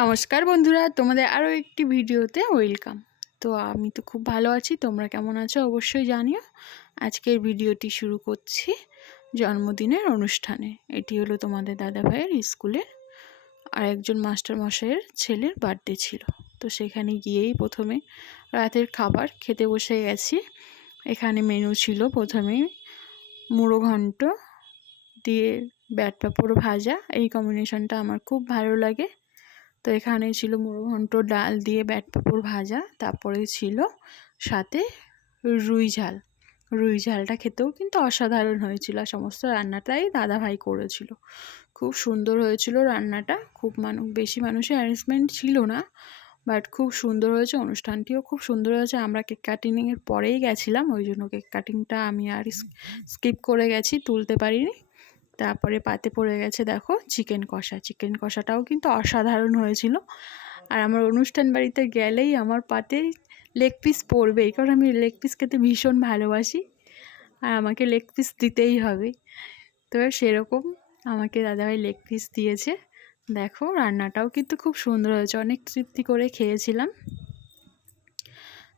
নমস্কার বন্ধুরা, তোমাদের আরও একটি ভিডিওতে ওয়েলকাম। তো আমি তো খুব ভালো আছি, তোমরা কেমন আছো অবশ্যই জানিও। আজকের ভিডিওটি শুরু করছি জন্মদিনের অনুষ্ঠানে। এটি হলো তোমাদের দাদা ভাইয়ের স্কুলের আর একজন মাস্টার মশাইয়ের ছেলের বার্থডে ছিল। তো সেখানে গিয়েই প্রথমে রাতের খাবার খেতে বসে গেছি। এখানে মেনু ছিল প্রথমেই মুড়ো ঘন্ট দিয়ে ব্যাট পাঁপড় ভাজা। এই কম্বিনেশনটা আমার খুব ভালো লাগে। তো এখানে ছিল মুড়ো ঘন্ট, ডাল দিয়ে ব্যাট পাঁপড় ভাজা, তারপরে ছিল সাথে রুই ঝাল। রুই ঝালটা খেতেও কিন্তু অসাধারণ হয়েছিল। সমস্ত রান্নাটাই দাদাভাই করেছিল, খুব সুন্দর হয়েছিল রান্নাটা। খুব বেশি মানুষের অ্যারেঞ্জমেন্ট ছিল না, বাট খুব সুন্দর হয়েছে। অনুষ্ঠানটিও খুব সুন্দর হয়েছে। আমরা কেক কাটিংয়ের পরেই গেছিলাম, ওই জন্য কেক কাটিংটা আমি আর স্কিপ করে গেছি, তুলতে পারিনি। তারপরে পাতে পড়ে গেছে দেখো চিকেন কষা। চিকেন কষাটাও কিন্তু অসাধারণ হয়েছিল। আর আমার অনুষ্ঠান বাড়িতে গেলেই আমার পাতে লেগ পিস পড়বেই, কারণ আমি লেগ পিস খেতে ভীষণ ভালোবাসি আর আমাকে লেগ পিস দিতেই হবে। তো সেরকম আমাকে দাদাভাই লেগ পিস দিয়েছে। দেখো রান্নাটাও কিন্তু খুব সুন্দর হয়েছে, অনেক তৃপ্তি করে খেয়েছিলাম।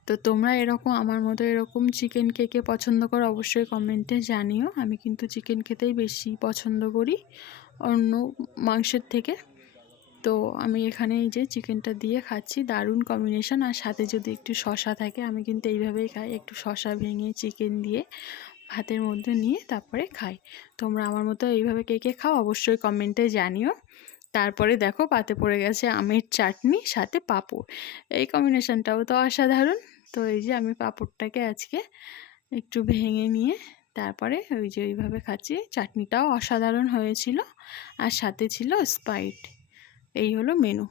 তো তোমরা এরকম আমার মতো এরকম চিকেন কে কে পছন্দ করো অবশ্যই কমেন্টে জানিও। আমি কিন্তু চিকেন খেতেই বেশি পছন্দ করি অন্য মাংসের থেকে। তো আমি এখানে এই যে চিকেনটা দিয়ে খাচ্ছি, দারুণ কম্বিনেশন। আর সাথে যদি একটু শসা থাকে, আমি কিন্তু এইভাবেই খাই, একটু শসা ভেঙে চিকেন দিয়ে ভাতের মধ্যে নিয়ে তারপরে খাই। তোমরা আমার মতো এইভাবে কে কে খাও অবশ্যই কমেন্টে জানিও। তারপরে দেখো পাতে পড়ে গেছে আমের চাটনি সাথে পাঁপড়। এই কম্বিনেশনটাও তো অসাধারণ। তো এই যে আমি পাঁপড়টাকে আজকে একটু ভেঙে নিয়ে তারপরে ওই যে ওইভাবে খাচ্ছি। চাটনিটাও অসাধারণ হয়েছিল আর সাথে ছিল স্প্রাইট। এই হলো মেনু।